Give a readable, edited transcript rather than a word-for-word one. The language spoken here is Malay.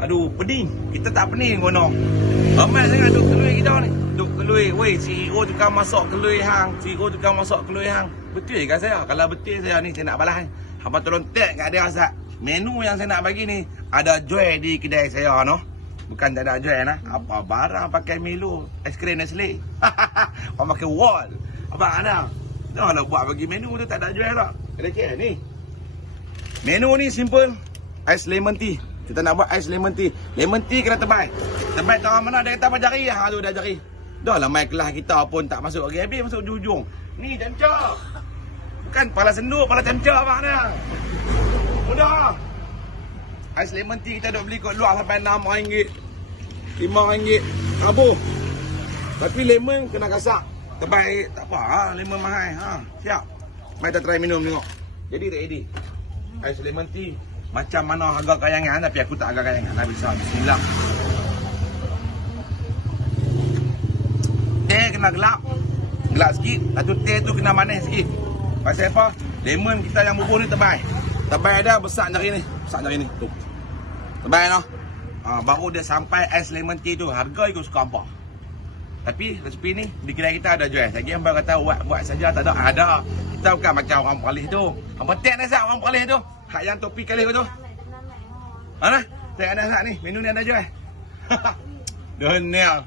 Aduh, pening. Kita tak pening kono. Ramai sangat duk kelui kita ni. Duk kelui. Weh, CEO tukang masak kelui hang. CEO tukang masak kelui hang. Betul ke saya? Kalau betul saya ni, saya nak balas ni. Hampa tolong tag kat dia Azad. Menu yang saya nak bagi ni, ada jual di kedai saya no. Bukan tak ada jual nah. Apa barang pakai Milo, aiskrim Nestle. Orang pakai wall. Abang ada. Dah lah buat bagi menu tu tak ada jual tak. Okey ni. Menu ni simple. Ais lemon tea. Kita nak buat ais lemon tea. Lemon tea kena tebal. Tebal tahu mana dia kata apa jari. Ha tu dah jari. Dah lah mai kelas kita pun tak masuk lagi habis masuk ujung. Ni cancak. Bukan pala senduk, pala cancak abang dah. Mudah. Ais lemon tea kita duk beli kat luar sampai RM6, RM5. Habis. Tapi lemon kena gasak. Tebal tak apa ha, lemon mahal ha. Siap. Mai kita try minum tengok. Jadi ready. Ais lemon tea macam mana harga kayangan tapi aku tak harga kayangan. Nak bisa bismillah. Teh kena gelap. Gelap sikit. Lepas teh tu kena manis sikit. Pasal apa? Lemon kita yang bubur ni tebal. Tebal dah besar jari ni. Besar jari ni. Tu. Tebal noh. Baru dia sampai ais lemon tea tu. Harga ikut suka apa. Tapi resepi ni di kedai kita ada jual. Lagi hamba kata buat saja tak ada. Ada. Kita bukan macam orang Perlis tu. Hamba tek nasab orang Perlis tu. Hak yang topi kali tu. Mana? Tek nasab ni. Menu ni ada jual. Donial.